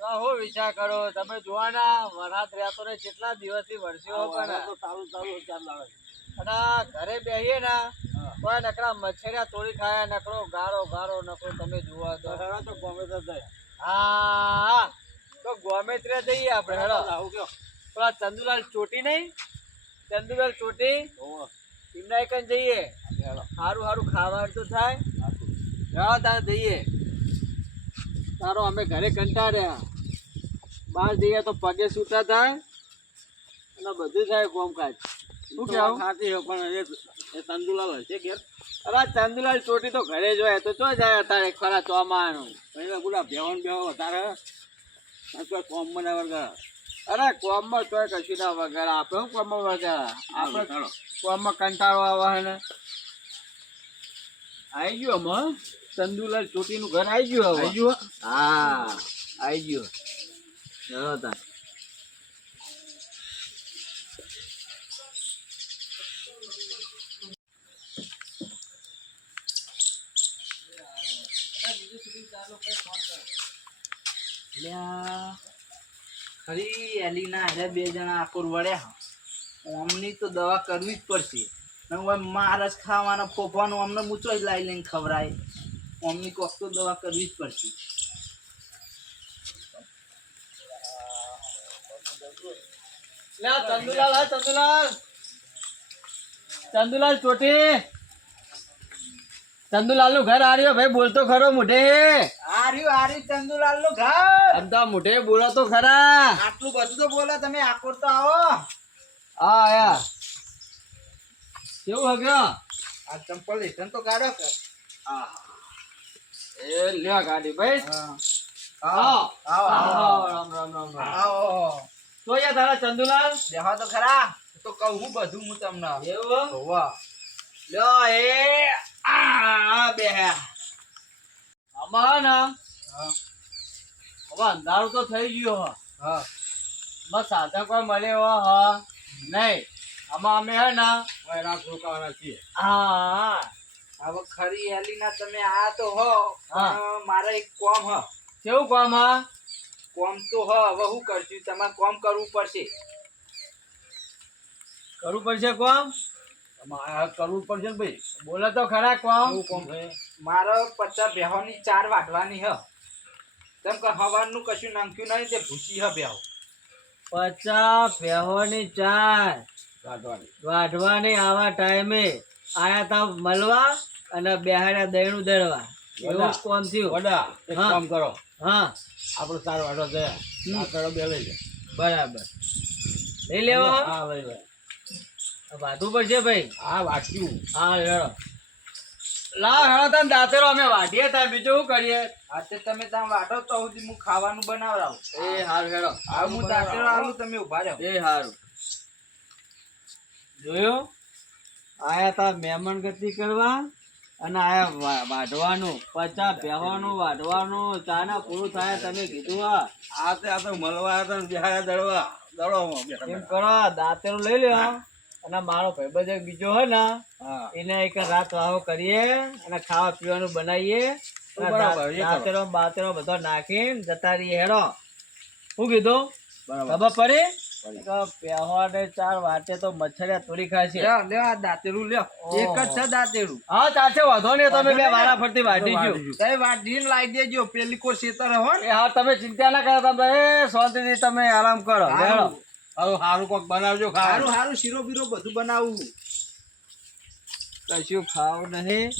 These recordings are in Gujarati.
હું વિચાર કરો તમે જોવાના વરાત રહેતો ને કેટલા દિવસથી વરસ્યો પણ તો ચાલુ ચાર લાવે અને ઘરે બેહીએ ને તો નકરા મચ્છરિયા તોડી ખાય નકરો ગારો ગારો નકરો તમે જોવા તો તો ગમે તો જાય હા તો ગોમેત્રે જઈએ આપણે હેડો આવું કયો પેલા ચંદુલાલ ચોટી નહીં ચંદુલાલ ચોટી એમના એક જઈએ સારું સારું ખાવાનું તો થાય હેડો તારે જઈએ તારો અમે ઘરે કંટાળ્યા બહાર જઈએ તો પગે છૂટા થાય અને બધું થાય કોમકાજ શું કહેવું ખાતી છે પણ એ તંદુલાલ હશે ઘેર અરે ચંદુલાલ ચોટી તો ઘરે જ હોય તો ચો જાય તારે ખરા ચોમાનું પછી પેલા બેહન બેહો વધારે કોમ મને વગર અરે કોમમાં તોય કશું ના વગર આપણે શું કોમમાં વગર આપણે કોમમાં કંટાળો આવે ને આવી ગયો અમે ચંદુલાલ ચોટીનું ઘર આવી ગયું હવે આવી ગયું હા આવી ગયો ચલો તા ખરી એલીના હારે બે જણા આકોર વળ્યા અમની તો દવા કરવી જ પડશે મારસ ખાવાના ફોફાનું અમને મૂચો જ લાવી લઈને ખવડાય અમની કોક તો દવા કરવી જ પડશે ચંદુલાલ હા ચંદુલાલ ચંદુલાલ ચોટી ચંદુલાલ નું ઘર આર્યો ભાઈ બોલતો ખરો મોઢે આર્યું ચંદુલાલ નું ઘર આમ તો મોઢે બોલો તો ખરા આટલું બધું તો બોલે તમે આકોર તો આવો હા યાર કેવું હગ્યો આ ચંપલ હેઠળ તો કાઢો કે એ લ્યો ગાડી ભાઈ આવો રામ રામ રામ રામ આવો તો યાર તારા ચંદુલાલ દેખા તો ખરા તો કહું બધું હું તમને એવું હોવા લ્યો એ આ બે આમાં ને હવે અંધારું તો થઈ ગયું હા બસ સાધન કોઈ મળે એવો હા નહીં આમાં અમે હે ને રાત રોકાવાના છીએ હા હવે ખરી એલીના તમે આ તો હો હા. પણ મારે એક કોમ હ કેવું કામ હા કોમ તો હ હવે શું કરશું તમારે કોમ કરવું પડશે કરવું પડશે કોમ તમારે કરવું પડશે ને ભાઈ બોલે તો ખરા કોમ એવું કોમ છે મારે 50 બેહોની 4 વાટવાની હ તેમ કે હવાનું કશું નાખ્યું નહીં તે ભૂસી હ બેહો 50 ભેહોની 4 કાઢવાની વાઢવાની આવા ટાઈમે આયા તા મળવા અને બેહાડ્યા દયણું દળવા એવું જ કોમ થયું વડા એક હા. કામ કરો હા આપણે સારો વાટો ગયા આ કરો બે લઈ જાય બરાબર લઈ લેવો હા લઈ લે વાઢવું પડશે ભાઈ હા વાટ્યું હા હેડો લાવ હેડો તમે દાંતેરો અમે વાઢીએ તા બીજું શું કરીએ આ તે તમે ત્યાં વાટો તો સુધી હું ખાવાનું બનાવરાવું એ હારું હેડો હવે હું દાંતેડો આલું તમે ઉભા રહો એ હારું જોયું આયા તા મહેમાન ગતિ કરવા અને આયા વાઢવાનું 50 બેહવાનું વાઢવાનું ચાના પૂરું થાય તમે કીધું આ તો મળવા હતા ને બેહાયા દળવા એમ કરો દાંતેરું લઈ લ્યો અને મારો ભાઈબંધ એક બીજો હોય ને હા એને એક રાત વાવો કરીએ અને ખાવા પીવાનું બનાવીએ અને બરાબર, એ કરો. દાંતેરો બાતેરો બધો નાખીને જતા રહીએ હેડો શું કીધું બરાબર ખબર પડી પહેવાને 4 વાટે તો મચ્છરિયા તોડી ખાશે લ્યો લ્યો આ દાંતેડું લ્યો એક જ છે દાંતેડું હા ચાલશે વાંધો નહીં તમે બે વારા ફરતી વાઢીશું તમે વાટીને લાવી દેજો પેલી કોઈ શેતર હો ને એ હા તમે ચિંતા ના કરો તમે શાંતિથી તમે આરામ કરો હેડો હવે સારું કોક બનાવજો સારું ખાવાનું સારું શીરો બીરો બધું બનાવવું કશું ખાવું નહીં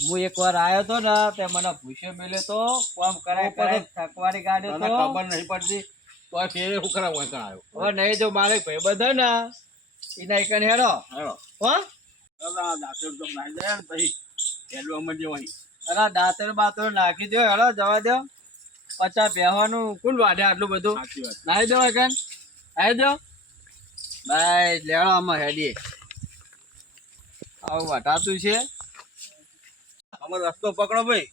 હું એકવાર આવ્યો તો ને તે મને ભૂસ્યો મેલ્યો તો કામ કરાય કરાય થકવાની ગાડી તને તો ખબર નહીં પડતી તો આ ફેરે શું કરાવ હોય આવ્યો હવે નહીં જો મારે ભાઈબંધ હોય ને એના એક હેડો હેલો હો દાંતર તો નાખી દે ને પછી પેલું અમે જે વહી અરે દાંતર બાતર નાખી દો હેડો જવા દો 50 બેહવાનું કુલ વાઢે આટલું બધું સાચી વાત નાખી દો કન આવી દો બાય લેડો આમાં હેડીએ આવું વટાતું છે અમે રસ્તો પકડો ભાઈ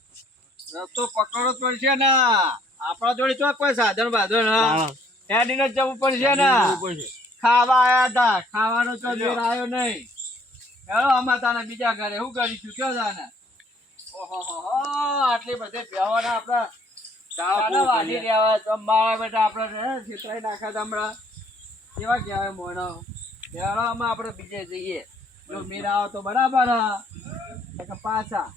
રસ્તો પકડવો જ પડશે ને આપણા જોડે તો કોઈ સાધન બાધન હેડીને જ જવું પડશે ને ખાવા આયા હતા ખાવાનો તો મેળ આવ્યો નહીં હેલો આમાં તાને બીજા ઘરે શું કરીશું કયો તાને ઓહો આટલી બધી બેહવાના આપડા ચાલો વાજી રહ્યા હોય તો મારા બેટા આપણે છેતરાઈ નાખ્યા હતા હમણાં કેવા કહેવાય મોણો મેળામાં આપણે બીજે જઈએ જો મીર આવો તો બરાબર પાછા